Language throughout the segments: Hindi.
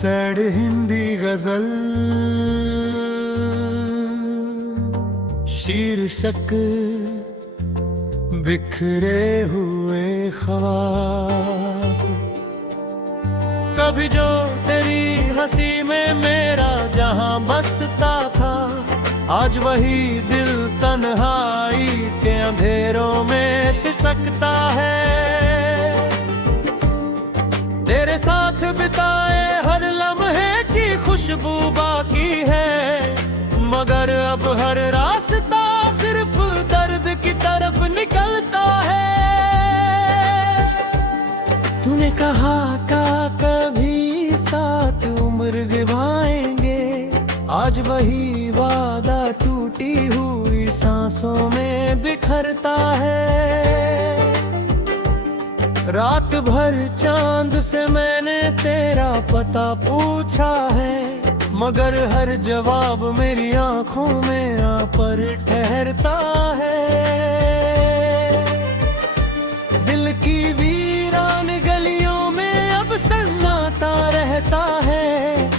सैड हिंदी गजल शीर्षक बिखरे हुए ख्वाब। कभी जो तेरी हंसी में मेरा जहां बसता था, आज वही दिल तन्हाई के अंधेरों में सिसकता है। तेरे साथ बिताए हर लम्हे की खुशबू बाकी है, मगर अब हर रास्ता सिर्फ दर्द की तरफ निकलता है। तूने कहा का कभी साथ उम्र निभाएंगे, आज वही वादा टूटी हुई सांसों में बिखरता है। रात भर चांद से मैंने तेरा पता पूछा है, मगर हर जवाब मेरी आंखों में आ पर ठहरता है। दिल की वीरान गलियों में अब सन्नाटा रहता है,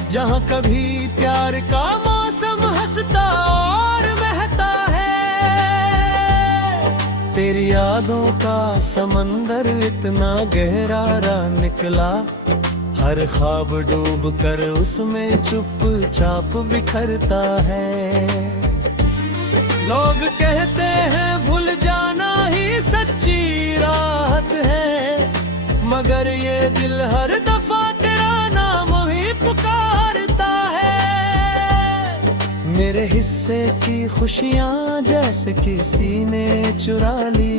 जहां कभी प्यार का मौसम हंसता और महता है। तेरी यादों का समंदर इतना गहरा निकला, हर ख्वाब डूब कर उसमें चुपचाप बिखरता है। लोग कहते हैं भूल जाना ही सच्ची राहत है, मगर ये दिल हर दफा तेरा नाम ही पुकारता है। मेरे हिस्से की खुशियाँ जैसे किसी ने चुरा ली,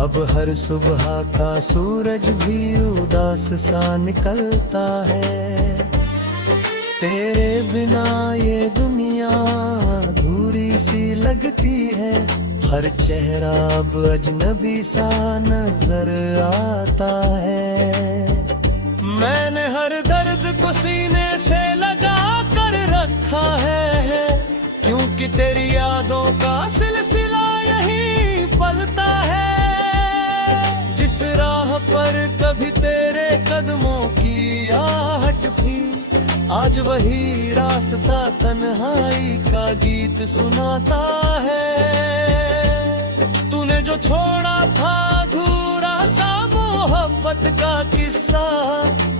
अब हर सुबह का सूरज भी उदास सा निकलता है। तेरे बिना ये दुनिया अधूरी सी लगती है, हर चेहरा अब अजनबी सा नजर आता है। मैंने हर दर्द को सीने से लगा कर रखा है, क्योंकि तेरी यादों का सिलसिला यही पलता है। जिस राह पर कभी तेरे कदमों की आहट थी, आज वही रास्ता तन्हाई का गीत सुनाता है। तूने जो छोड़ा था अधूरा सा मोहब्बत का किस्सा,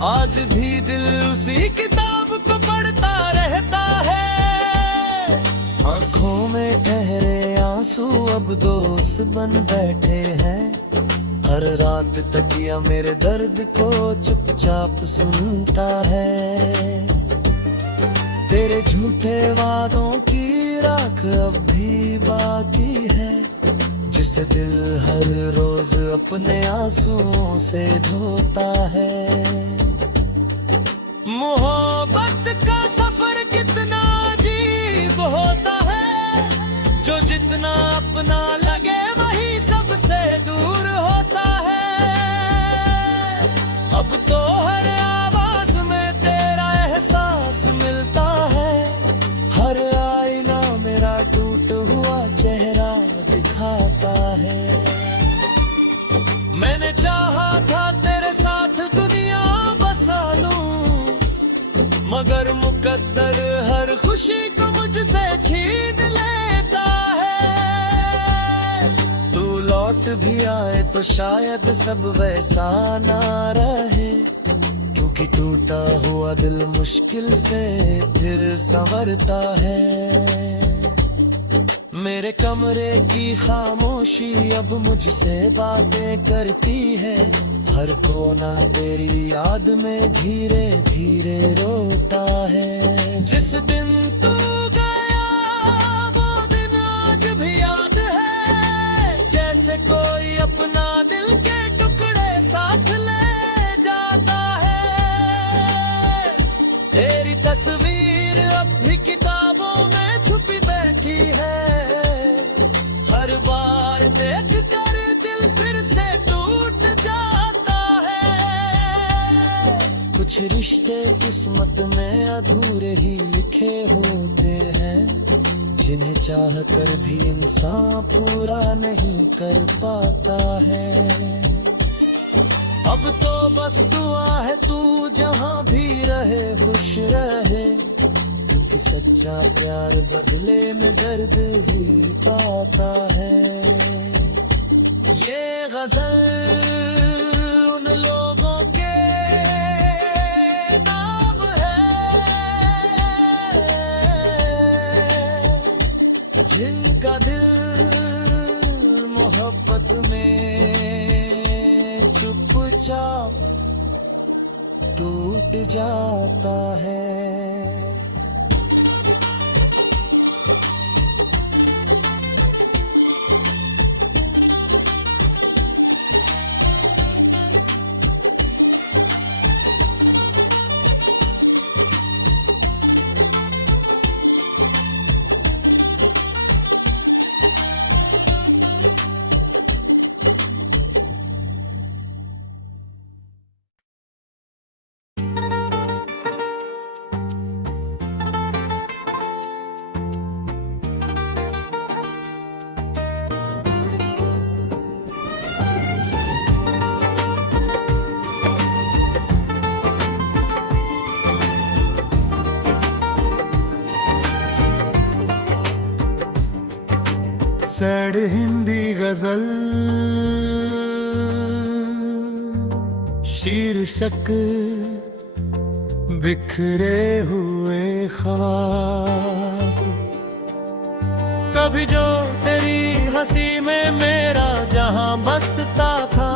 आज भी दिल उसी किताब को पढ़ता रहता है। आंखों में ठहरे आंसू अब दोस्त बन बैठे हैं, हर रात तकिया मेरे दर्द को चुपचाप सुनता है। तेरे झूठे वादों की राख अब भी बाकी है, जिसे दिल हर रोज अपने आंसुओं से धोता है। मोहब्बत का सफर कितना अजीब होता है, जो जितना अपना लगे वही सबसे दूर होता है। अब तो हर आवाज में तेरा एहसास मिलता है, हर आईना मेरा टूट हुआ चेहरा दिखाता है। मैंने चाहा था तेरे साथ दुनिया बसा लूं, मगर मुकद्दर हर खुशी को मुझसे छीन लेता है। तू लौट भी आए तो शायद सब वैसा ना रहे, क्योंकि टूटा हुआ दिल मुश्किल से फिर संवरता है। मेरे कमरे की खामोशी अब मुझसे बातें करती है, हर कोना तेरी याद में धीरे धीरे रोता है। जिस दिन तू गया वो दिन आज भी याद है, जैसे कोई अपना दिल के टुकड़े साथ ले जाता है। तेरी तस्वीर अब भी किताबों में छुपी बैठी है, हर बार देख कर दिल फिर से टूट जाता है। कुछ रिश्ते किस्मत में अधूरे ही लिखे होते हैं, जिन्हें चाह कर भी इंसान पूरा नहीं कर पाता है। अब तो बस दुआ है तू जहां भी रहे खुश रहे, क्योंकि सच्चा प्यार बदले में दर्द ही पाता है। ये गजल उन लोगों के नाम है जिनका दिल मोहब्बत में चुपचाप टूट जाता है। सैड हिंदी गजल शीर्षक बिखरे हुए ख्वाब। कभी जो तेरी हंसी में मेरा जहां बसता था,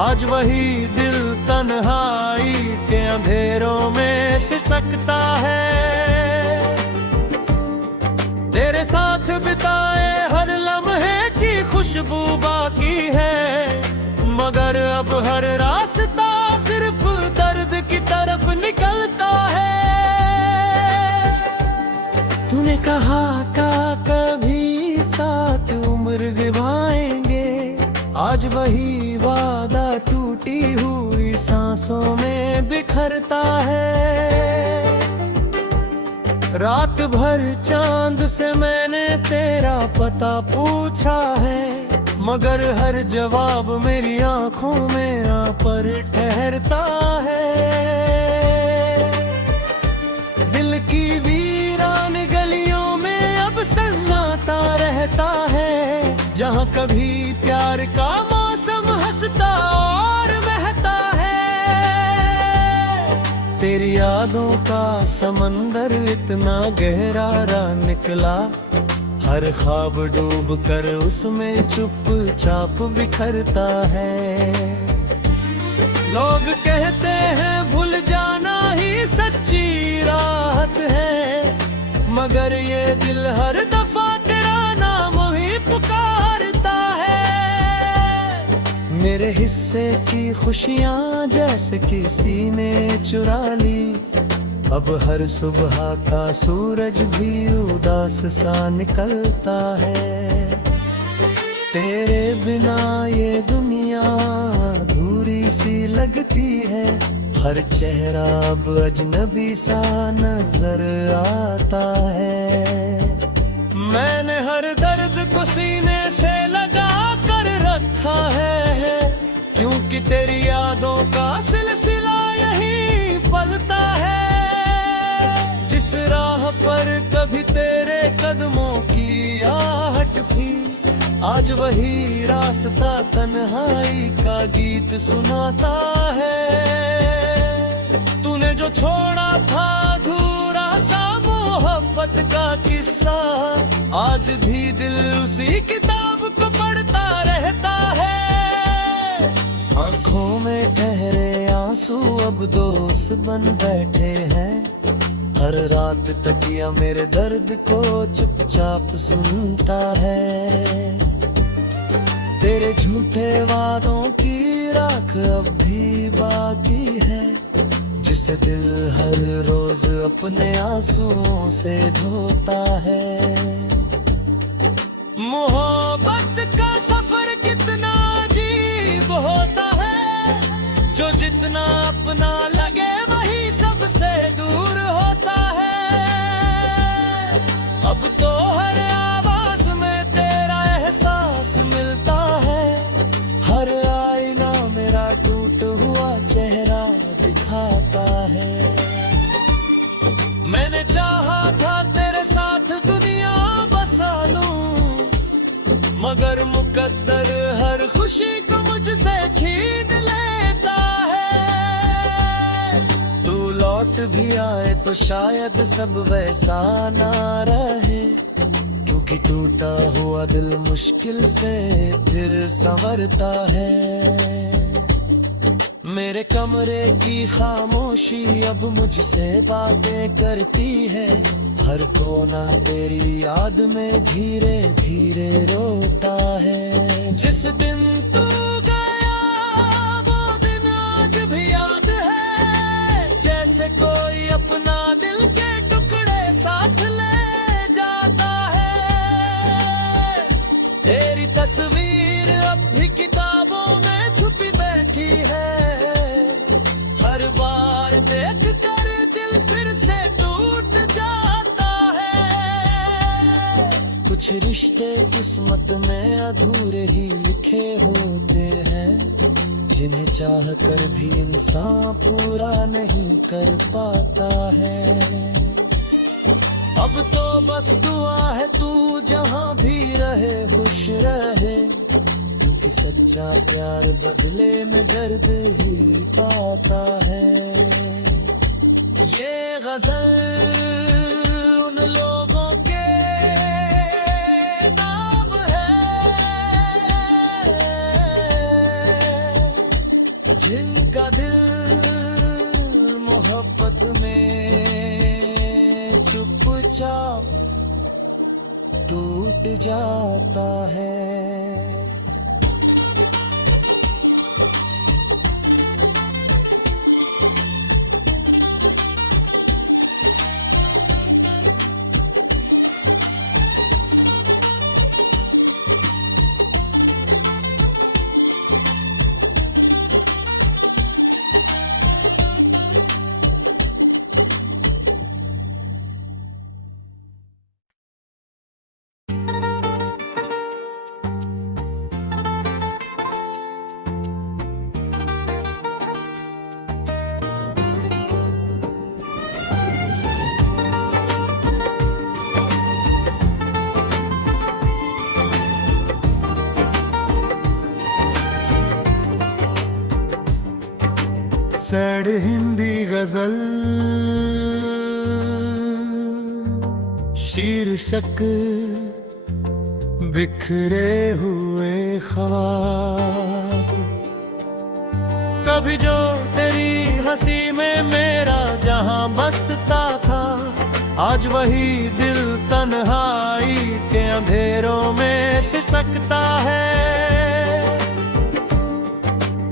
आज वही दिल तन्हाई के अंधेरों में सिसकता है। तेरे साथ बिताए हर लम्हे की खुशबू बाकी है, मगर अब हर रास्ता सिर्फ दर्द की तरफ निकलता है। तूने कहा का कभी साथ उम्र निभाएंगे, आज वही वादा टूटी हुई सांसों में बिखरता है। रात भर चांद से मैंने तेरा पता पूछा है, मगर हर जवाब मेरी आंखों में आ पर ठहरता है। दिल की वीरान गलियों में अब सन्नाटा रहता है, जहां कभी प्यार का मौसम हंसता और महता है। तेरी यादों का समंदर इतना गहरा निकला, हर ख्वाब डूब कर उसमें चुपचाप बिखरता है। लोग कहते हैं भूल जाना ही सच्ची राहत है, मगर ये दिल हर दफा तेरा नाम ही पुकारता है। मेरे हिस्से की खुशियाँ जैसे किसी ने चुरा ली, अब हर सुबह का सूरज भी उदास सा निकलता है। तेरे बिना ये दुनिया अधूरी सी लगती है, हर चेहरा अब अजनबी सा नजर आता है। मैंने हर दर्द को सीने से लगा कर रखा है, क्योंकि तेरी यादों का सिलसिला यही पलता है। जिस राह पर कभी तेरे कदमों की आहट थी, आज वही रास्ता तन्हाई का गीत सुनाता है। तूने जो छोड़ा था अधूरा सा मोहब्बत का किस्सा, आज भी दिल उसी किताब को पढ़ता रहता है। आंखों में ठहरे आंसू अब दोस्त बन बैठे हैं, हर रात तकिया मेरे दर्द को चुपचाप सुनता है। तेरे झूठे वादों की राख अब भी बाकी है, जिसे दिल हर रोज अपने आंसुओं से धोता है। मोहब्बत का सफर कितना अजीब होता है, जो जितना अपना लगे वही सबसे दूर होता है। अब तो हर आवाज में तेरा एहसास मिलता है, हर आईना मेरा टूट मगर मुकद्दर हर खुशी को मुझसे छीन लेता है। तू लौट भी आए तो शायद सब वैसा ना रहे, क्योंकि टूटा हुआ दिल मुश्किल से फिर संवरता है। मेरे कमरे की खामोशी अब मुझसे बातें करती है, हर कोना तेरी याद में धीरे धीरे रोता है। जिस दिन तू गया वो दिन आज भी याद है, जैसे कोई अपना दिल के टुकड़े साथ ले जाता है। तेरी तस्वीर अब भी किताबों में छुपी बैठी है, हर बार देख कर दिल फिर से टूट जाता है। कुछ रिश्ते किस्मत में अधूरे ही लिखे होते हैं, जिन्हें चाह कर भी इंसान पूरा नहीं कर पाता है। अब तो बस दुआ है तू जहां भी रहे खुश रहे, क्योंकि सच्चा प्यार बदले में दर्द ही पाता है। ये गजल उन लोगों के नाम है जिनका दिल मोहब्बत में चुपचाप टूट जाता है। सैड हिंदी गजल शीर्षक बिखरे हुए ख्वाब। कभी जो तेरी हंसी में मेरा जहां बसता था, आज वही दिल तन्हाई के अंधेरों में सिसकता है।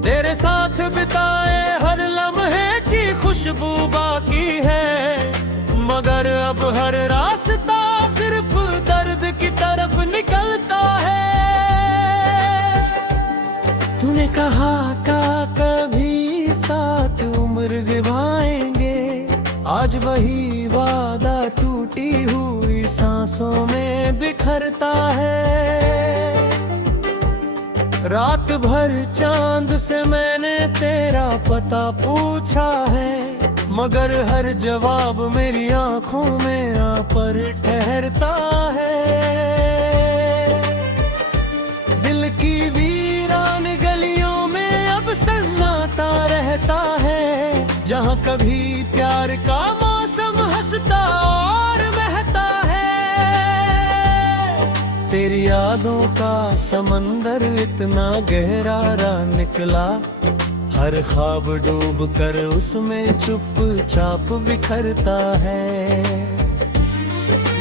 तेरे साथ बिताए हर लम्हे की खुशबू बाकी है, मगर अब हर रास्ता सिर्फ दर्द की तरफ निकलता है। तूने कहा का कभी साथ उम्र निभाएंगे, आज वही वादा टूटी हुई सांसों में बिखरता है। रात भर चांद से मैंने तेरा पता पूछा है, मगर हर जवाब मेरी आंखों में आ पर ठहरता है। दिल की वीरान गलियों में अब सन्नाटा रहता है, जहां कभी प्यार का मौसम हंसता और महता है। तेरी यादों का समंदर इतना गहरा निकला, हर ख्वाब डूब कर उसमें चुपचाप बिखरता है।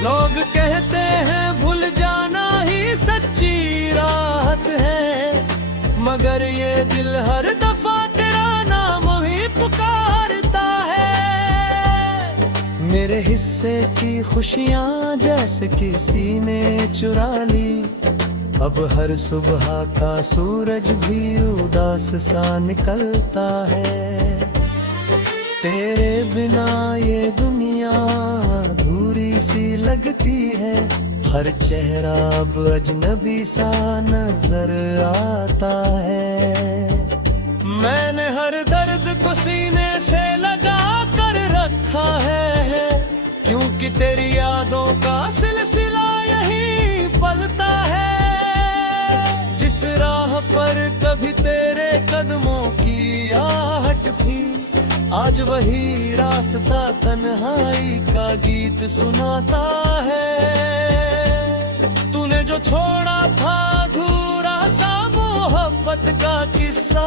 लोग कहते हैं भूल जाना ही सच्ची राहत है, मगर ये दिल हर दफा तेरा नाम ही पुकारता है। मेरे हिस्से की खुशियाँ जैसे किसी ने चुरा ली, अब हर सुबह का सूरज भी उदास सा निकलता है। तेरे बिना ये दुनिया अधूरी सी लगती है, हर चेहरा अब अजनबी सा नजर आता है। मैंने हर दर्द को सीने से लगा कर रखा है, क्योंकि तेरी यादों का सिलसिला यही पलता है। आज वही रास्ता तन्हाई का गीत सुनाता है। तूने जो छोड़ा था अधूरा सा मोहब्बत का किस्सा,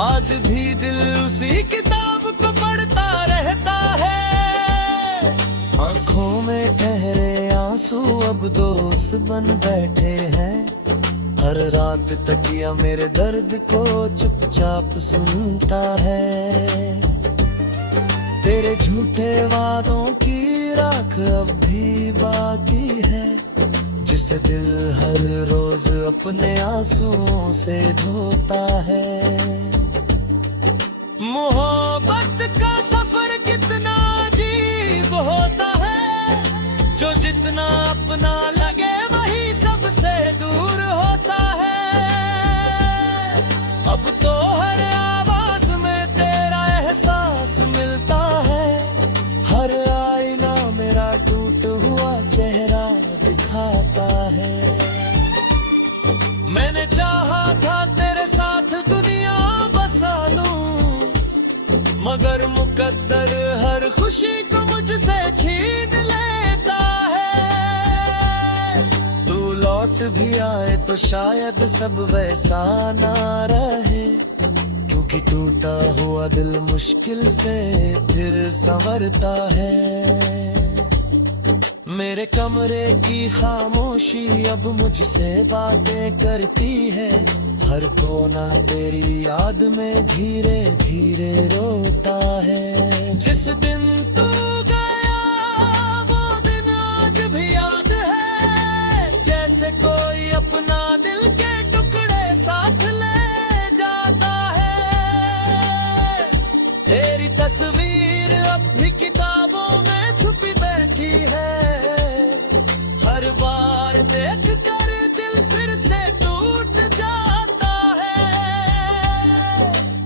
आज भी दिल उसी किताब को पढ़ता रहता है। आंखों में ठहरे आंसू अब दोस्त बन बैठे हैं। हर रात तकिया मेरे दर्द को चुपचाप सुनता है। तेरे झूठे वादों की राख अब भी बाकी है, जिसे दिल हर रोज अपने आंसुओं से धोता है। मोहब्बत का सफर कितना अजीब होता है, जो जितना अपना लगे वही सबसे दूर होता है। अब तो हर आवाज में तेरा एहसास मिलता है, हर आईना मेरा टूट हुआ चेहरा दिखाता है। मैंने चाहा था तेरे साथ दुनिया बसा लूं, मगर मुकद्दर हर खुशी को मुझसे छीन लेता है। तू लौट भी आए तो शायद सब वैसा ना रहे, क्योंकि टूटा हुआ दिल मुश्किल से फिर संवरता है। मेरे कमरे की खामोशी अब मुझसे बातें करती है, हर कोना तेरी याद में धीरे धीरे रोता है। जिस दिन तू गया वो दिन आज भी याद है, जैसे कोई अपना दिल के टुकड़े साथ ले जाता है। तेरी तस्वीर अब भी किताबों में छुपी बैठी है, हर बार देख कर दिल फिर से टूट जाता है।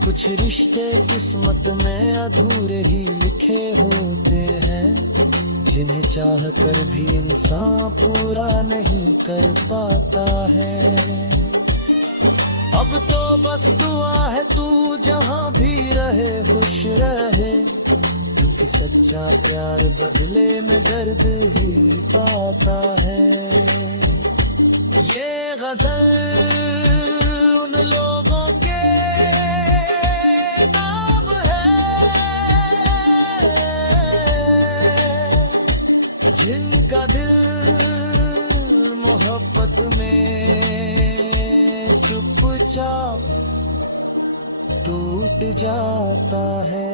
कुछ रिश्ते किस्मत में अधूरे ही लिखे होते हैं, जिन्हें चाह कर भी इंसान पूरा नहीं कर पाता है। अब तो बस दुआ है तू जहां भी रहे खुश रहे, क्योंकि सच्चा प्यार बदले में दर्द ही पाता है। ये गजल उन लोगों के नाम है, जिनका दिल मोहब्बत में चुपचाप टूट जाता है।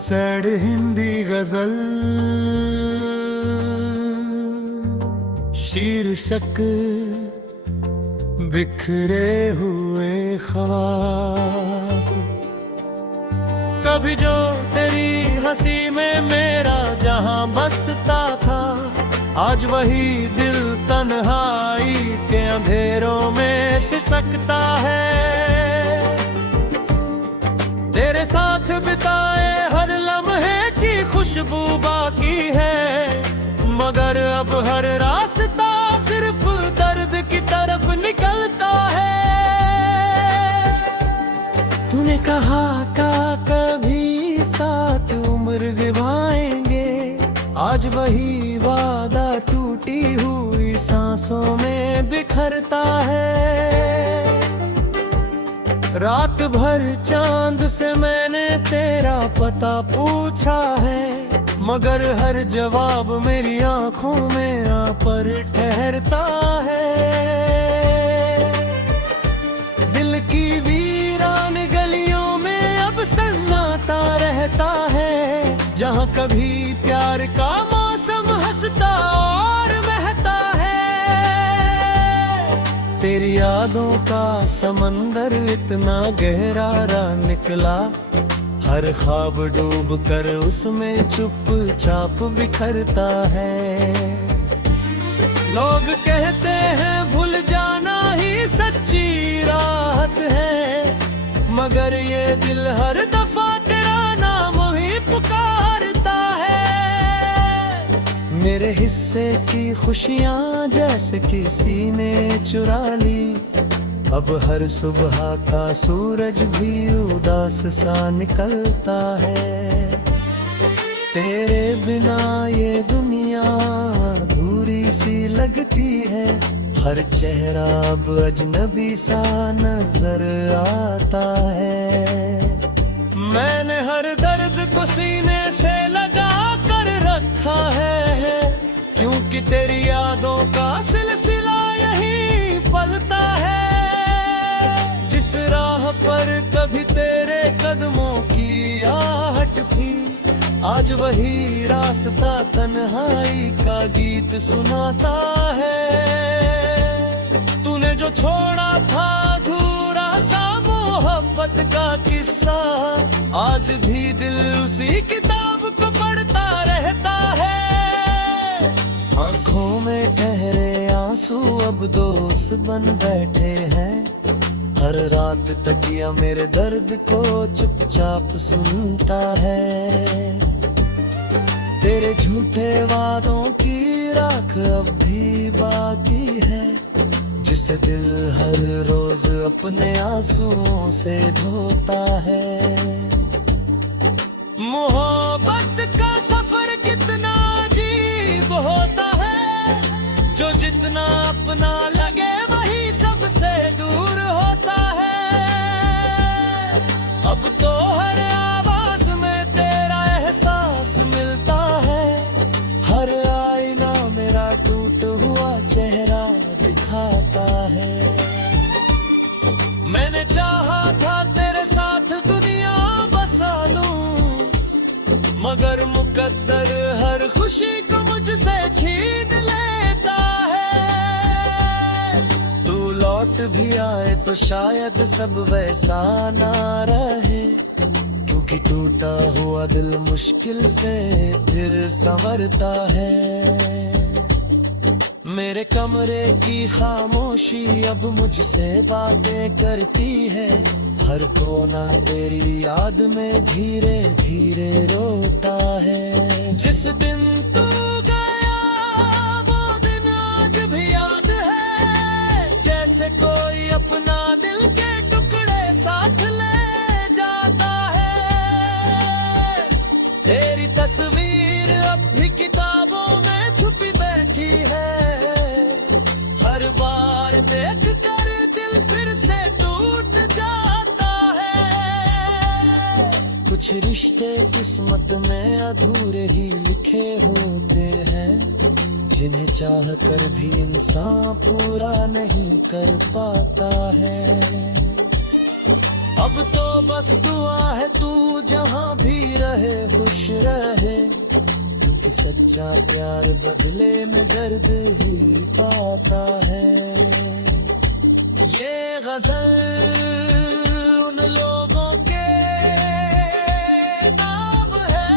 सैड हिंदी गजल शीर्षक बिखरे हुए ख्वाब। कभी जो तेरी हंसी में मेरा जहां बसता था, आज वही दिल तन्हाई के अंधेरों में सिसकता है। तेरे साथ बिताए हर लम्हे की खुशबू बाकी है, मगर अब हर रास्ता सिर्फ दर्द की तरफ निकलता है। तूने कहा का कभी साथ उम्र निभाएंगे, आज वही वादा टूटी हुई सांसों में बिखरता है। रात भर चांद से मैंने तेरा पता पूछा है, मगर हर जवाब मेरी आंखों में आ पर ठहरता है। रहता है, जहाँ कभी प्यार का मौसम हंसता और महता है। तेरी यादों का समंदर इतना गहरा निकला, हर ख्वाब डूब कर उसमें चुपचाप बिखरता है। लोग कहते हैं भूल जाना ही सच्ची राहत है, मगर ये दिल हर दफा तेरा नाम ही पुकारता है। मेरे हिस्से की खुशियाँ जैसे किसी ने चुरा ली, अब हर सुबह का सूरज भी उदास सा निकलता है। तेरे बिना ये दुनिया अधूरी सी लगती है, हर चेहरा अब अजनबी सा नजर आता है। मैंने हर दर्द को सीने से लगा कर रखा है, क्योंकि तेरी यादों का सिलसिला यही पलता है। जिस राह पर कभी तेरे कदमों की आहट थी, आज वही रास्ता तन्हाई का गीत सुनाता है। तूने जो छोड़ा था अधूरा सा मोहब्बत का किस्सा, आज भी दिल उसी किताब को पढ़ता रहता है। आंखों में ठहरे आंसू अब दोस्त बन बैठे हैं, हर रात तकिया मेरे दर्द को चुपचाप सुनता है। तेरे झूठे वादों की राख अब भी बाकी है, जिसे दिल हर रोज अपने आंसुओं से धोता है। मोहब्बत का सफर कितना अजीब होता है, जो जितना अपना लगे वही सबसे दूर होता है। अब तो हर आवाज में तेरा एहसास मिलता है, हर आईना मेरा टूट हुआ चेहरा दिखाता है। मैंने चाहा था तेरे साथ दुनिया बसा लूं, मगर मुकद्दर हर खुशी को मुझसे छीन लेता है। तू लौट भी आए तो शायद सब वैसा ना रहे, क्योंकि टूटा हुआ दिल मुश्किल से फिर संवरता है। मेरे कमरे की खामोशी अब मुझसे बातें करती है, हर कोना तेरी याद में धीरे धीरे रोता है। जिस दिन तू गया वो दिन आज भी याद है, जैसे कोई अपना दिल के टुकड़े साथ ले जाता है। तेरी तस्वीर अब भी किताबों में छुपी बैठी है, हर बार देख कर दिल फिर से टूट जाता है। कुछ रिश्ते किस्मत में अधूरे ही लिखे होते हैं, जिन्हें चाह कर भी इंसान पूरा नहीं कर पाता है। अब तो बस दुआ है तू जहाँ भी रहे खुश रहे, क्योंकि सच्चा प्यार बदले में दर्द ही पाता है। ये गजल उन लोगों के नाम है,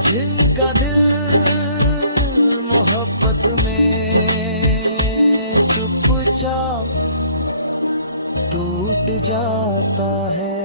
जिनका दिल मोहब्बत में चुपचाप टूट जाता है।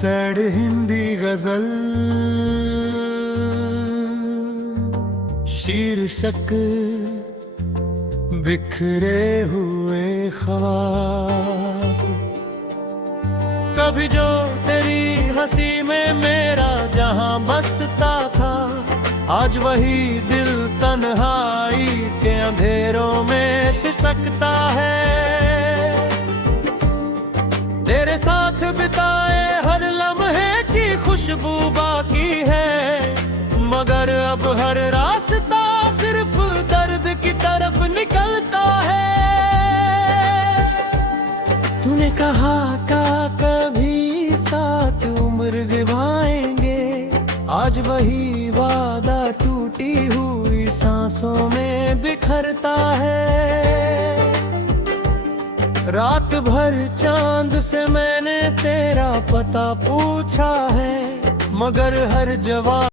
सैड हिंदी गजल, शीर्षक बिखरे हुए ख्वाब। कभी जो तेरी हंसी में मेरा जहां बसता था, आज वही दिल तन्हाई के अंधेरों में सिसकता है। तेरे साथ बिताए हर लम्हे की खुशबू बाकी है, मगर अब हर रास्ता सिर्फ दर्द की तरफ निकलता है। तूने कहा का कभी साथ उम्र निभाएंगे, आज वही वादा टूटी हुई सांसों में बिखरता है। रात भर चांद से मैंने तेरा पता पूछा है, मगर हर जवाब